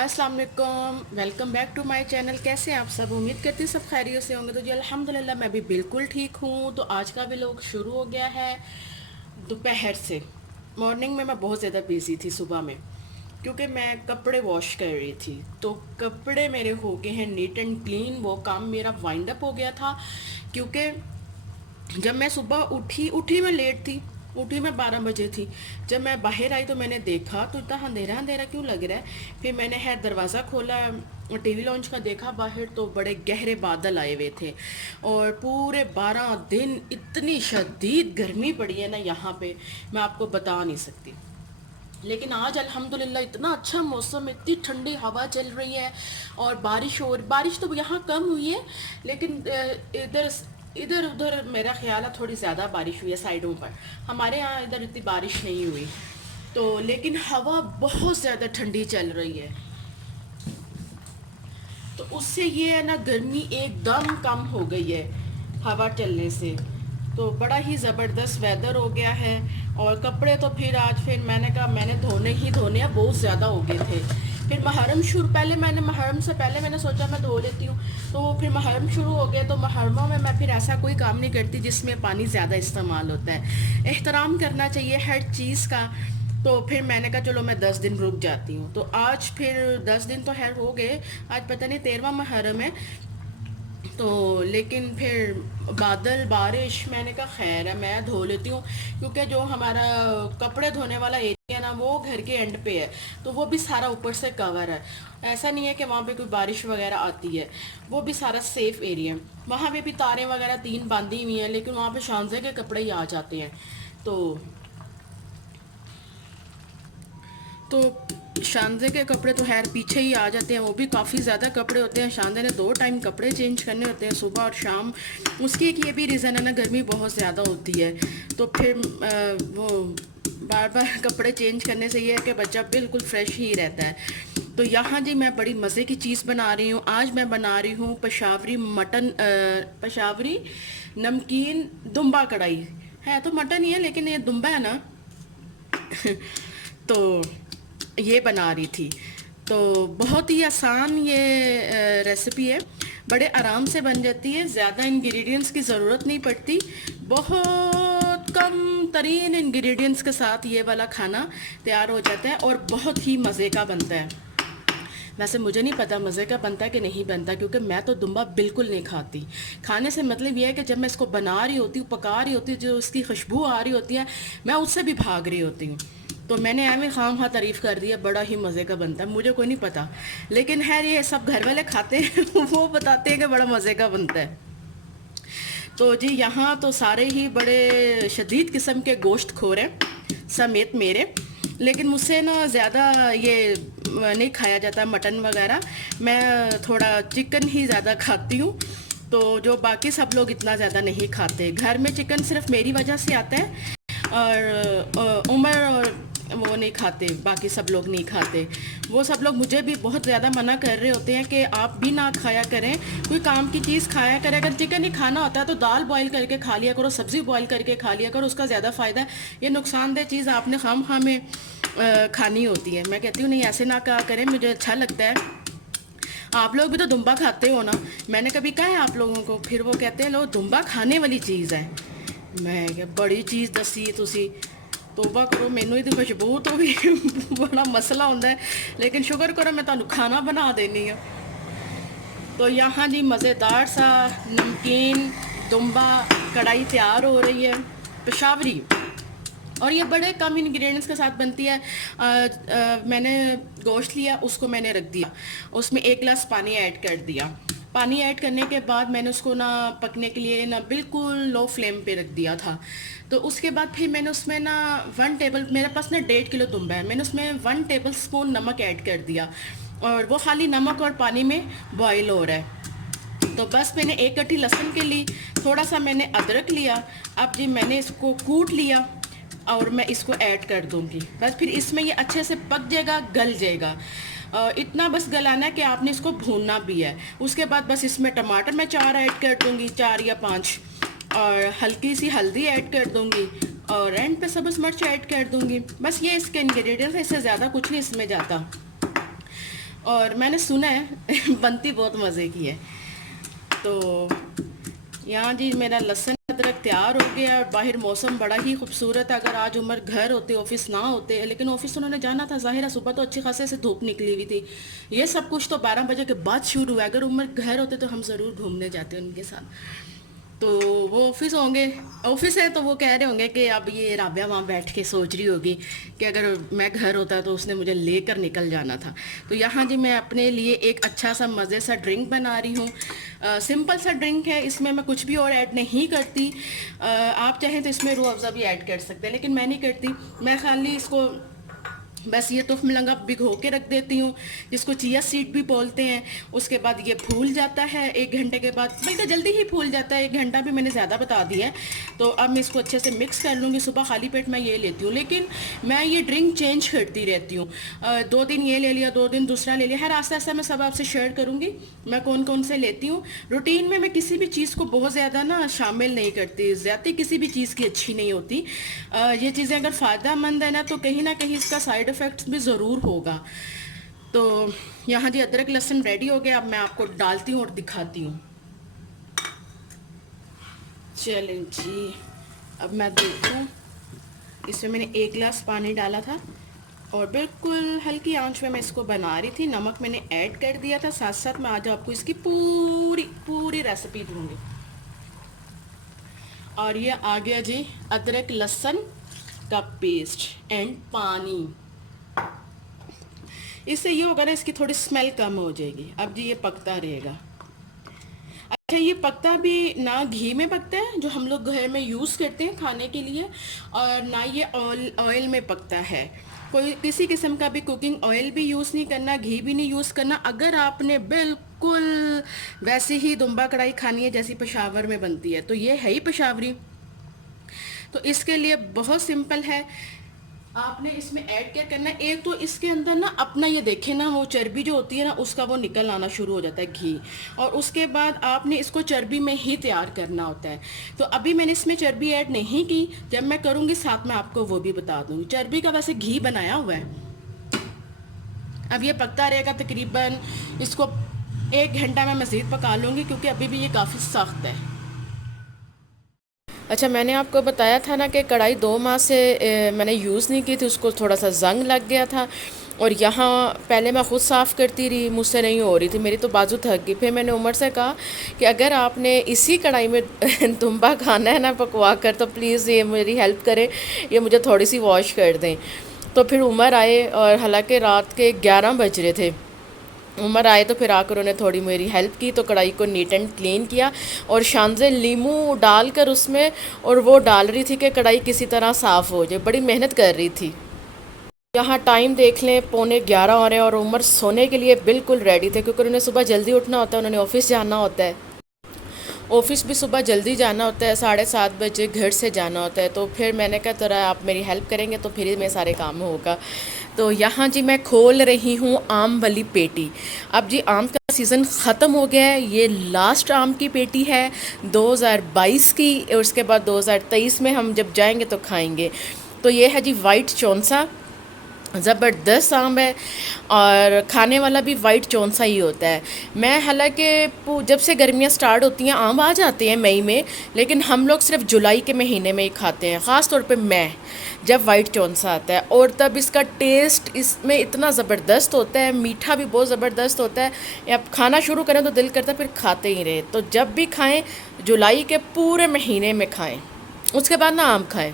अस्सलाम वालेकुम, welcome back to my channel. कैसे हैं आप सब? उम्मीद करती सब खैरियत से होंगे। तो जी अल्हम्दुलिल्लाह मैं भी बिल्कुल ठीक हूँ। तो आज का व्लॉग शुरू हो गया है दोपहर से। मॉर्निंग में मैं बहुत ज़्यादा बिजी थी सुबह में, क्योंकि मैं कपड़े वॉश कर रही थी। तो कपड़े मेरे हो गए हैं नीट एंड क्लीन। वो काम मेरा वाइंड अप हो गया था, क्योंकि जब मैं सुबह उठी मैं लेट थी। उठी मैं 12 बजे थी। जब मैं बाहर आई तो मैंने देखा तो इतना अंधेरा अंधेरा क्यों लग रहा है। फिर मैंने है दरवाज़ा खोला, टीवी लॉन्च का देखा बाहर, तो बड़े गहरे बादल आए हुए थे। और पूरे 12 दिन इतनी शदीद गर्मी पड़ी है ना यहाँ पे, मैं आपको बता नहीं सकती। लेकिन आज अल्हम्दुलिल्लाह इतना अच्छा मौसम, इतनी ठंडी हवा चल रही है। और बारिश तो यहाँ कम हुई है, लेकिन इधर इधर उधर मेरा ख्याल है थोड़ी ज़्यादा बारिश हुई है साइडों पर। हमारे यहाँ इधर इतनी बारिश नहीं हुई। तो लेकिन हवा बहुत ज़्यादा ठंडी चल रही है, तो उससे ये है ना, गर्मी एकदम कम हो गई है हवा चलने से। तो बड़ा ही ज़बरदस्त वेदर हो गया है। और कपड़े तो फिर आज फिर मैंने कहा मैंने धोने ही धोने हैं, बहुत ज़्यादा हो गए थे। फिर महर्रम से पहले मैंने सोचा मैं धो लेती हूँ। तो फिर महर्रम शुरू हो गया, तो महर्रमों में मैं फिर ऐसा कोई काम नहीं करती जिसमें पानी ज़्यादा इस्तेमाल होता है। एहतराम करना चाहिए हर चीज़ का। तो फिर मैंने कहा चलो मैं 10 दिन रुक जाती हूँ। तो आज फिर 10 दिन तो खैर हो गए। आज पता नहीं 13वां मुहर्रम है। तो लेकिन फिर बादल बारिश, मैंने कहा खैर है मैं धो लेती हूँ, क्योंकि जो हमारा कपड़े धोने वाला एरिया ना वो घर के एंड पे है। तो वो भी सारा ऊपर से कवर है। ऐसा नहीं है कि वहाँ पे कोई बारिश वगैरह आती है। वो भी सारा सेफ एरिया है। वहाँ पे भी तारें वगैरह 3 बांधी हुई हैं, लेकिन वहाँ पे शानजे के कपड़े ही आ जाते हैं। तो शानजे के कपड़े तो खैर पीछे ही आ जाते हैं। वो भी काफ़ी ज़्यादा कपड़े होते हैं। शानजे ने 2 टाइम कपड़े चेंज करने होते हैं, सुबह और शाम। उसकी एक ये भी रीज़न है ना, गर्मी बहुत ज़्यादा होती है। तो फिर वो बार बार कपड़े चेंज करने से ये है कि बच्चा बिल्कुल फ्रेश ही रहता है। तो यहाँ जी मैं बड़ी मज़े की चीज़ बना रही हूँ। आज मैं बना रही हूँ पेशावरी नमकीन दुम्बा कढ़ाई। है तो मटन ही है, लेकिन ये दुम्बा है ना। तो ये बना रही थी। तो बहुत ही आसान ये रेसिपी है, बड़े आराम से बन जाती है। ज़्यादा इंग्रेडिएंट्स की ज़रूरत नहीं पड़ती। बहुत कम तरीन इंग्रेडिएंट्स के साथ ये वाला खाना तैयार हो जाता है और बहुत ही मज़े का बनता है। वैसे मुझे नहीं पता मज़े का बनता है कि नहीं बनता, क्योंकि मैं तो दुम्बा बिल्कुल नहीं खाती। खाने से मतलब ये है कि जब मैं इसको बना रही होती हूँ, पका रही होती हूँ, जो उसकी खुशबू आ रही होती है, मैं उससे भी भाग रही होती हूँ। तो मैंने एम खाम खा तारीफ़ कर दी है, बड़ा ही मज़े का बनता है। मुझे कोई नहीं पता, लेकिन है ये सब घर वाले खाते हैं वो बताते हैं कि बड़ा मज़े का बनता है। तो जी यहाँ तो सारे ही बड़े शदीद किस्म के गोश्त खोर हैं समेत मेरे। लेकिन मुझसे ना ज़्यादा ये नहीं खाया जाता मटन वगैरह। मैं थोड़ा चिकन ही ज़्यादा खाती हूँ। तो जो बाकी सब लोग इतना ज़्यादा नहीं खाते। घर में चिकन सिर्फ मेरी वजह से आता है, और उमर और वो नहीं खाते, बाकी सब लोग नहीं खाते। वो सब लोग मुझे भी बहुत ज़्यादा मना कर रहे होते हैं कि आप भी ना खाया करें, कोई काम की चीज़ खाया करें। अगर चिकन ही खाना होता है तो दाल बॉईल करके खा लिया करो, सब्ज़ी बॉईल करके खा लिया करो, उसका ज़्यादा फ़ायदा है। ये नुकसानदेह चीज़ आपने खाम में खानी होती है। मैं कहती हूँ नहीं ऐसे ना कहा करें, मुझे अच्छा लगता है। आप लोग भी तो दुम्बा खाते हो ना, मैंने कभी कहा है आप लोगों को? फिर वो कहते हैं लो दुम्बा खाने वाली चीज़ है। मैं क्या बड़ी चीज़ दसी है तुसी। तोबा करो, मैनू ही तो खुशबू तो भी बड़ा मसला होता है, लेकिन शुक्र करो मैं तुहानू खाना बना देनी है। तो यहाँ जी मज़ेदार सा नमकीन दुम्बा कढ़ाई तैयार हो रही है, पेशावरी। और ये बड़े कम इंग्रेडिएंट्स के साथ बनती है। मैंने गोश्त लिया, उसको मैंने रख दिया, उसमें 1 गिलास पानी ऐड कर दिया। पानी ऐड करने के बाद मैंने उसको ना पकने के लिए ना बिल्कुल लो फ्लेम पे रख दिया था। तो उसके बाद फिर मैंने उसमें ना 1 टेबल, मेरे पास ना 1.5 किलो दुम्बा है, मैंने उसमें 1 टेबल स्पून नमक ऐड कर दिया। और वो खाली नमक और पानी में बॉयल हो रहा है। तो बस मैंने 1 कट्टी लहसुन के ली, थोड़ा सा मैंने अदरक लिया। अब जी मैंने इसको कूट लिया और मैं इसको ऐड कर दूंगी। बस फिर इसमें ये अच्छे से पक जाएगा, गल जाएगा। इतना बस गलाना है कि आपने इसको भूनना भी है। उसके बाद बस इसमें टमाटर मैं 4 ऐड कर दूंगी, 4 या 5, और हल्की सी हल्दी ऐड कर दूंगी, और एंड पे सब्ज़ मिर्च ऐड कर दूंगी। बस ये इसके इंग्रेडिएंट्स हैं, इससे ज़्यादा कुछ नहीं इसमें जाता। और मैंने सुना है बनती बहुत मज़े की है। तो यहाँ जी मेरा लहसुन अदरक तैयार हो गया और बाहर मौसम बड़ा ही खूबसूरत है। अगर आज उमर घर होते, ऑफिस ना होते, लेकिन ऑफिस उन्होंने जाना था, ज़ाहिर है सुबह तो अच्छी खासे से धूप निकली हुई थी। ये सब कुछ तो 12 बजे के बाद शुरू हुआ। अगर उमर घर होते तो हम ज़रूर घूमने जाते उनके साथ। तो वो ऑफिस होंगे, ऑफिस है तो वो कह रहे होंगे कि अब ये राबिया वहाँ बैठ के सोच रही होगी कि अगर मैं घर होता तो उसने मुझे लेकर निकल जाना था। तो यहाँ जी मैं अपने लिए एक अच्छा सा मज़े सा ड्रिंक बना रही हूँ। सिंपल सा ड्रिंक है, इसमें मैं कुछ भी और ऐड नहीं करती। आप चाहें तो इसमें रूह अफ़ज़ा भी ऐड कर सकते हैं, लेकिन मैं नहीं करती। मैं खाली इसको बस ये तुफ़ मिलंगा भिगो के रख देती हूँ, जिसको चिया सीड भी बोलते हैं। उसके बाद ये फूल जाता है 1 घंटे के बाद, बल्कि जल्दी ही फूल जाता है, 1 घंटा भी मैंने ज़्यादा बता दिया है। तो अब मैं इसको अच्छे से मिक्स कर लूँगी। सुबह खाली पेट मैं ये लेती हूँ, लेकिन मैं ये ड्रिंक चेंज करती रहती हूँ। 2 दिन ये ले लिया, 2 दिन दूसरा ले लिया, हर आस्ता आस्ता मैं सब आपसे शेयर करूँगी मैं कौन कौन से लेती हूँ। रूटीन में मैं किसी भी चीज़ को बहुत ज़्यादा ना शामिल नहीं करती, ज़्यादा किसी भी चीज़ की अच्छी नहीं होती। ये चीज़ें अगर फ़ायदेमंद है ना कहीं इसका साइड इफ़ेक्ट्स भी ज़रूर होगा। तो यहाँ जी अदरक लहसुन रेडी हो गया, अब मैं आपको डालती हूँ और दिखाती हूँ। चलें जी, अब मैं देखूँ, इसमें मैंने 1 गिलास पानी डाला था और बिल्कुल हल्की आंच में मैं इसको बना रही थी। नमक मैंने ऐड कर दिया था, साथ साथ मैं आज आपको इसकी पूरी पूरी रेसिपी दूँगी। और ये आ गया जी अदरक लहसुन का पेस्ट एंड पानी। इससे ये होगा ना, इसकी थोड़ी स्मेल कम हो जाएगी। अब जी ये पकता रहेगा। अच्छा, ये पकता भी ना घी में पकता है जो हम लोग घर में यूज़ करते हैं खाने के लिए, और ना ये ऑयल में पकता है। कोई किसी किस्म का भी कुकिंग ऑयल भी यूज़ नहीं करना, घी भी नहीं यूज़ करना। अगर आपने बिल्कुल वैसे ही दुम्बा कढ़ाई खानी है जैसी पेशावर में बनती है, तो ये है ही पेशावरी। तो इसके लिए बहुत सिंपल है। आपने इसमें ऐड क्या करना है, एक तो इसके अंदर ना अपना ये देखे ना, वो चर्बी जो होती है ना उसका वो निकल आना शुरू हो जाता है, घी। और उसके बाद आपने इसको चर्बी में ही तैयार करना होता है। तो अभी मैंने इसमें चर्बी ऐड नहीं की, जब मैं करूँगी साथ में आपको वो भी बता दूँगी। चर्बी का वैसे घी बनाया हुआ है। अब ये पकता रहेगा तकरीबन, इसको 1 घंटा मैं मज़ीद पका लूँगी क्योंकि अभी भी ये काफ़ी सख्त है। अच्छा, मैंने आपको बताया था ना कि कढ़ाई 2 माह से मैंने यूज़ नहीं की थी, उसको थोड़ा सा जंग लग गया था। और यहाँ पहले मैं ख़ुद साफ़ करती रही, मुझसे नहीं हो रही थी, मेरी तो बाजू थक गई। फिर मैंने उमर से कहा कि अगर आपने इसी कढ़ाई में तुम्बा खाना है ना पकवा कर, तो प्लीज़ ये मेरी हेल्प करें, ये मुझे थोड़ी सी वॉश कर दें। तो फिर उमर आए, और हालांकि रात के 11 बज रहे थे। उमर आए तो फिर आकर उन्होंने थोड़ी मेरी हेल्प की, तो कढ़ाई को नीट एंड क्लीन किया और शानज़े लीमू डालकर उसमें, और वो डाल रही थी कि कढ़ाई किसी तरह साफ़ हो जाए। बड़ी मेहनत कर रही थी। यहाँ टाइम देख लें, 11:15 हो रहे हैं और उमर सोने के लिए बिल्कुल रेडी थे, क्योंकि उन्हें सुबह जल्दी उठना होता है, उन्होंने ऑफिस जाना होता है। ऑफिस भी सुबह जल्दी जाना होता है, 7:30 बजे घर से जाना होता है। तो फिर मैंने कहा जरा आप मेरी हेल्प करेंगे तो फिर ही मेरे सारे काम होगा। तो यहाँ जी मैं खोल रही हूँ आम वाली पेटी। अब जी आम का सीज़न ख़त्म हो गया है, ये लास्ट आम की पेटी है 2022 की, और उसके बाद 2023 में हम जब जाएंगे तो खाएंगे। तो ये है जी वाइट चौंसा, ज़बरदस्त आम है और खाने वाला भी वाइट चौंसा ही होता है। मैं हालांकि जब से गर्मियाँ स्टार्ट होती हैं आम आ जाते हैं मई में, लेकिन हम लोग सिर्फ जुलाई के महीने में ही खाते हैं, ख़ास तौर पे मैं, जब वाइट चौंसा आता है। और तब इसका टेस्ट इसमें इतना ज़बरदस्त होता है, मीठा भी बहुत ज़बरदस्त होता है। अब खाना शुरू करें तो दिल करता है फिर खाते ही रहे। तो जब भी खाएँ जुलाई के पूरे महीने में खाएँ, उसके बाद ना आम खाएँ।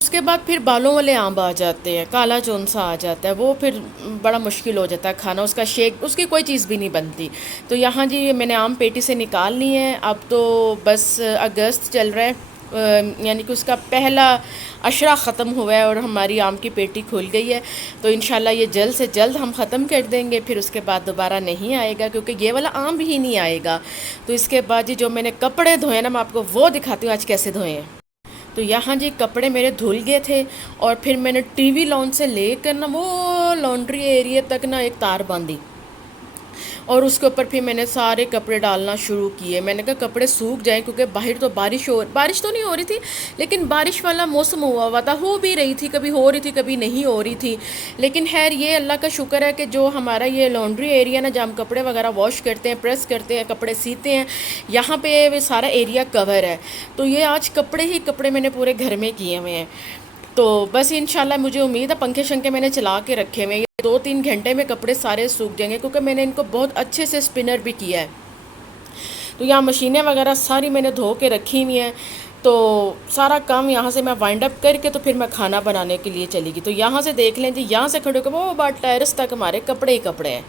उसके बाद फिर बालों वाले आम आ जाते हैं, काला चौंसा आ जाता है, वो फिर बड़ा मुश्किल हो जाता है खाना, उसका शेक, उसकी कोई चीज़ भी नहीं बनती। तो यहाँ जी मैंने आम पेटी से निकाल ली है। अब तो बस अगस्त चल रहा है, यानी कि उसका पहला अशरा ख़त्म हुआ है और हमारी आम की पेटी खुल गई है। तो इंशाल्लाह ये जल्द से जल्द हम ख़त्म कर देंगे, फिर उसके बाद दोबारा नहीं आएगा, क्योंकि ये वाला आम भी नहीं आएगा। तो इसके बाद जी जो मैंने कपड़े धोए ना, मैं आपको वो दिखाती हूँ आज कैसे धोए हैं। तो यहाँ जी कपड़े मेरे धुल गए थे, और फिर मैंने टीवी लॉन से लेकर ना वो लॉन्ड्री एरिया तक ना एक तार बांधी, और उसके ऊपर फिर मैंने सारे कपड़े डालना शुरू किए। मैंने कहा कपड़े सूख जाएं, क्योंकि बाहर तो बारिश तो नहीं हो रही थी, लेकिन बारिश वाला मौसम हुआ था, हो भी रही थी, कभी हो रही थी कभी नहीं हो रही थी। लेकिन खैर ये अल्लाह का शुक्र है कि जो हमारा ये लॉन्ड्री एरिया ना, जहाँ हम कपड़े वगैरह वॉश करते हैं, प्रेस करते हैं, कपड़े सीते हैं, यहाँ पे वो सारा एरिया कवर है। तो ये आज कपड़े ही कपड़े मैंने पूरे घर में किए हुए हैं। तो बस इंशाल्लाह मुझे उम्मीद है, पंखे शंखे मैंने चला के रखे हुए हैं, ये 2-3 घंटे में कपड़े सारे सूख जाएंगे, क्योंकि मैंने इनको बहुत अच्छे से स्पिनर भी किया है। तो यहाँ मशीनें वगैरह सारी मैंने धो के रखी हुई हैं। तो सारा काम यहाँ से मैं वाइंड अप करके तो फिर मैं खाना बनाने के लिए चली गई। तो यहाँ से देख लें जी, यहाँ से खड़े होकर वो बात टेरेस तक हमारे कपड़े ही कपड़े हैं।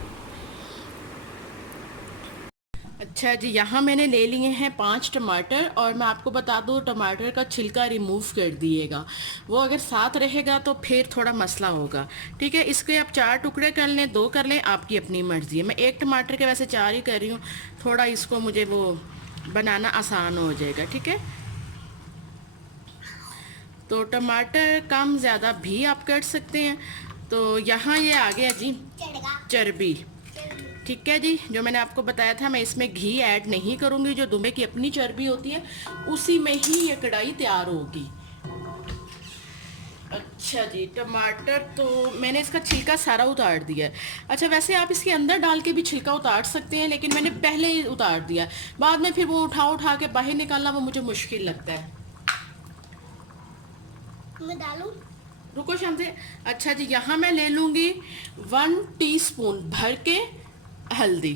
अच्छा जी, यहाँ मैंने ले लिए हैं 5 टमाटर, और मैं आपको बता दूँ टमाटर का छिलका रिमूव कर दिएगा, वो अगर साथ रहेगा तो फिर थोड़ा मसला होगा। ठीक है, इसके आप 4 टुकड़े कर लें, 2 कर लें, आपकी अपनी मर्जी है। मैं 1 टमाटर के वैसे 4 ही कर रही हूँ, थोड़ा इसको मुझे वो बनाना आसान हो जाएगा। ठीक है, तो टमाटर कम ज़्यादा भी आप कर सकते हैं। तो यहाँ ये आ गया जी चर्बी। ठीक है जी, जो मैंने आपको बताया था, मैं इसमें घी ऐड नहीं करूँगी, जो दुम्बे की अपनी चर्बी होती है उसी में ही ये कढ़ाई तैयार होगी। अच्छा जी, टमाटर तो मैंने इसका छिलका सारा उतार दिया है। अच्छा, वैसे आप इसके अंदर डाल के भी छिलका उतार सकते हैं, लेकिन मैंने पहले ही उतार दिया, बाद में फिर वो उठा उठा के बाहर निकालना वो मुझे मुश्किल लगता है। मैं डालूं? रुको शाम से। अच्छा जी, यहाँ मैं ले लूँगी 1 टीस्पून भर के हल्दी।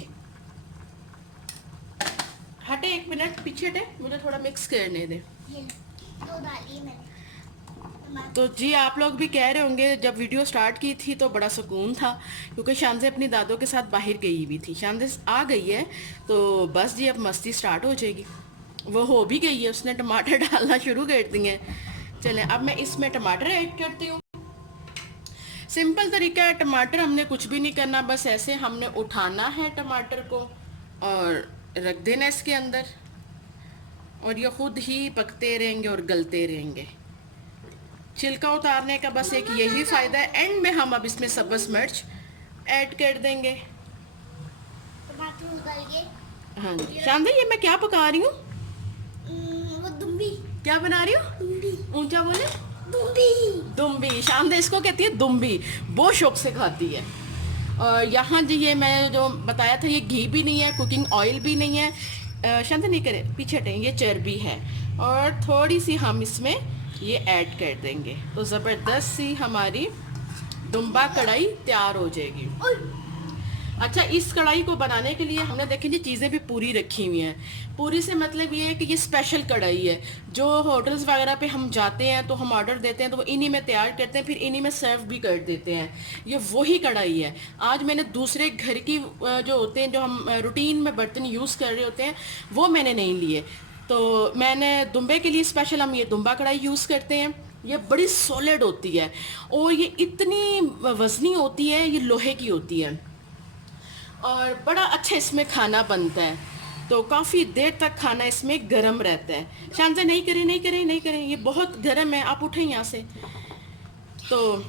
हटे, 1 मिनट पीछे हटे, मुझे थोड़ा मिक्स करने दे। तो डाली मैंने। तो जी, आप लोग भी कह रहे होंगे जब वीडियो स्टार्ट की थी तो बड़ा सुकून था, क्योंकि शानज़े अपनी दादों के साथ बाहर गई हुई थी। शानज़े आ गई है तो बस जी अब मस्ती स्टार्ट हो जाएगी। वो हो भी गई है, उसने टमाटर डालना शुरू कर दिए हैं। चलें, अब मैं इसमें टमाटर ऐड करती हूँ। सिंपल तरीका है, टमाटर हमने कुछ भी नहीं करना, बस ऐसे हमने उठाना है टमाटर को और रख देना इसके अंदर, और ये खुद ही पकते रहेंगे और गलते रहेंगे। छिलका उतारने का बस एक यही फ़ायदा है। एंड में हम अब इसमें सब्ज़ मिर्च ऐड कर देंगे। टमाटर उगल गए। हाँ जी शानदार, ये मैं क्या पका रही हूँ? वो दुम्बी। क्या बना रही हूँ? ऊंचा बोले। दुम्बी। दुम्बी, शानदार इसको कहती है दुम्बी, बहुत शौक से खाती है। और यहाँ जी ये मैं जो बताया था, ये घी भी नहीं है, कुकिंग ऑयल भी नहीं है, शानदार नहीं करे, पीछे हटें, ये चर्बी है। और थोड़ी सी हम इसमें ये ऐड कर देंगे तो ज़बरदस्त सी हमारी दुम्बा कढ़ाई तैयार हो जाएगी। अच्छा, इस कढ़ाई को बनाने के लिए हमने देखें जी चीज़ें भी पूरी रखी हुई हैं। पूरी से मतलब ये है कि ये स्पेशल कढ़ाई है, जो होटल्स वगैरह पे हम जाते हैं तो हम ऑर्डर देते हैं तो वो इन्हीं में तैयार करते हैं, फिर इन्हीं में सर्व भी कर देते हैं। ये वही कढ़ाई है। आज मैंने दूसरे घर की जो होते हैं, जो हम रूटीन में बर्तन यूज़ कर रहे होते हैं, वो मैंने नहीं लिए। तो मैंने दुम्बे के लिए स्पेशल हम ये दुम्बा कढ़ाई यूज़ करते हैं। ये बड़ी सॉलिड होती है और ये इतनी वज़नी होती है, ये लोहे की होती है और बड़ा अच्छा इसमें खाना बनता है। तो काफ़ी देर तक खाना इसमें गर्म रहता है। शान से नहीं करें, नहीं करें, नहीं करें, ये बहुत गर्म है, आप उठें यहाँ से। तो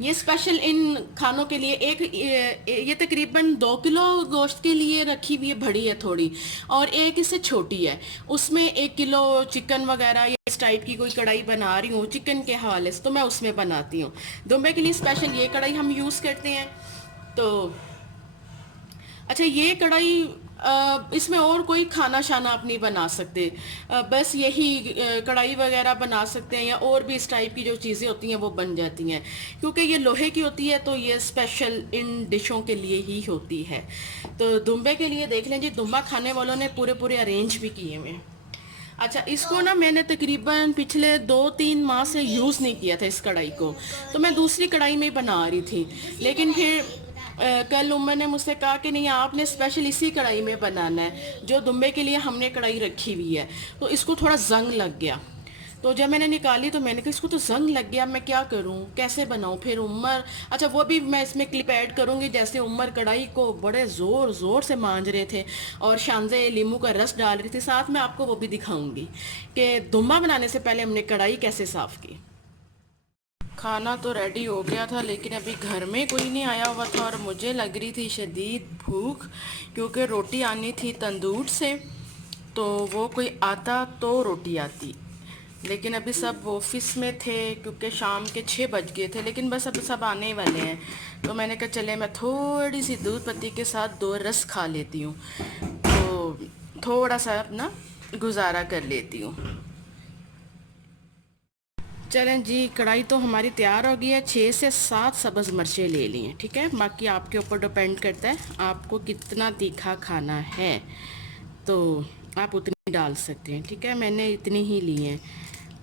ये स्पेशल इन खानों के लिए ये तकरीबन 2 किलो गोश्त के लिए रखी हुई है, बड़ी है थोड़ी, और एक इससे छोटी है, उसमें 1 किलो चिकन वगैरह या इस टाइप की कोई कढ़ाई बना रही हूँ चिकन के हवाले से, तो मैं उसमें बनाती हूँ। दुम्बे के लिए स्पेशल ये कढ़ाई हम यूज़ करते हैं। तो अच्छा, ये कढ़ाई इसमें और कोई खाना शाना आप नहीं बना सकते, बस यही कढ़ाई वगैरह बना सकते हैं, या और भी इस टाइप की जो चीज़ें होती हैं वो बन जाती हैं, क्योंकि ये लोहे की होती है तो ये स्पेशल इन डिशों के लिए ही होती है। तो दुम्बे के लिए देख लें जी, दुम्बा खाने वालों ने पूरे पूरे अरेंज भी किए हुए हैं। अच्छा, इसको ना मैंने तकरीबन पिछले 2-3 माह से यूज़ नहीं किया था इस कढ़ाई को, तो मैं दूसरी कढ़ाई में बना रही थी, लेकिन फिर कल उम्र ने मुझसे कहा कि नहीं, आपने स्पेशल इसी कढ़ाई में बनाना है जो दुम्बे के लिए हमने कढ़ाई रखी हुई है। तो इसको थोड़ा जंग लग गया, तो जब मैंने निकाली तो मैंने कहा इसको तो जंग लग गया, मैं क्या करूं, कैसे बनाऊं। फिर उमर, अच्छा वो भी मैं इसमें क्लिप ऐड करूंगी, जैसे उमर कढ़ाई को बड़े ज़ोर ज़ोर से मांझ रहे थे और शानजे नींबू का रस डाल रही थी, साथ में आपको वो भी दिखाऊंगी कि दुम्बा बनाने से पहले हमने कढ़ाई कैसे साफ़ की। खाना तो रेडी हो गया था, लेकिन अभी घर में कोई नहीं आया हुआ था और मुझे लग रही थी शदीद भूख, क्योंकि रोटी आनी थी तंदूर से, तो वो कोई आता तो रोटी आती। लेकिन अभी सब ऑफिस में थे, क्योंकि शाम के 6 बज गए थे, लेकिन बस अब सब आने ही वाले हैं। तो मैंने कहा चले मैं थोड़ी सी दूध पत्ती के साथ 2 रस खा लेती हूँ, तो थोड़ा सा अपना गुजारा कर लेती हूँ। चलें जी, कढ़ाई तो हमारी तैयार हो गई है। 6 से 7 सब्ज़ मिर्चें ले ली हैं, ठीक है। बाकी आपके ऊपर डिपेंड करता है आपको कितना तीखा खाना है, तो आप उतनी डाल सकते हैं, ठीक है। मैंने इतनी ही ली हैं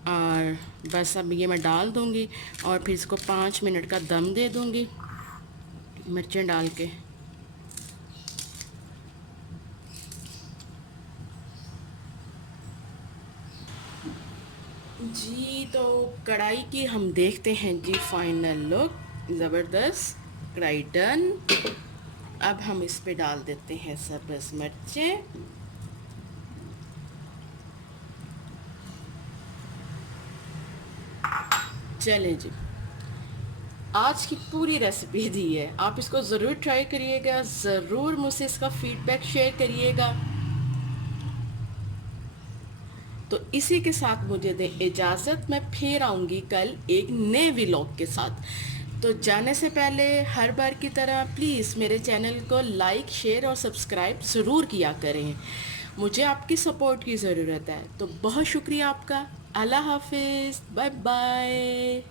और बस अब ये मैं डाल दूँगी और फिर इसको 5 मिनट का दम दे दूँगी मिर्चें डाल के। जी, तो कढ़ाई की हम देखते हैं जी फाइनल लुक। ज़बरदस्त कढ़ाई डन। अब हम इस पे डाल देते हैं सब्ज़ मिर्चें। चलें जी, आज की पूरी रेसिपी दी है, आप इसको ज़रूर ट्राई करिएगा, ज़रूर मुझसे इसका फीडबैक शेयर करिएगा। तो इसी के साथ मुझे दें इजाज़त, मैं फिर आऊँगी कल एक नए व्लॉग के साथ। तो जाने से पहले हर बार की तरह प्लीज़ मेरे चैनल को लाइक, शेयर और सब्सक्राइब ज़रूर किया करें। मुझे आपकी सपोर्ट की ज़रूरत है। तो बहुत शुक्रिया आपका। अल्लाह हाफिज़, बाय बाय।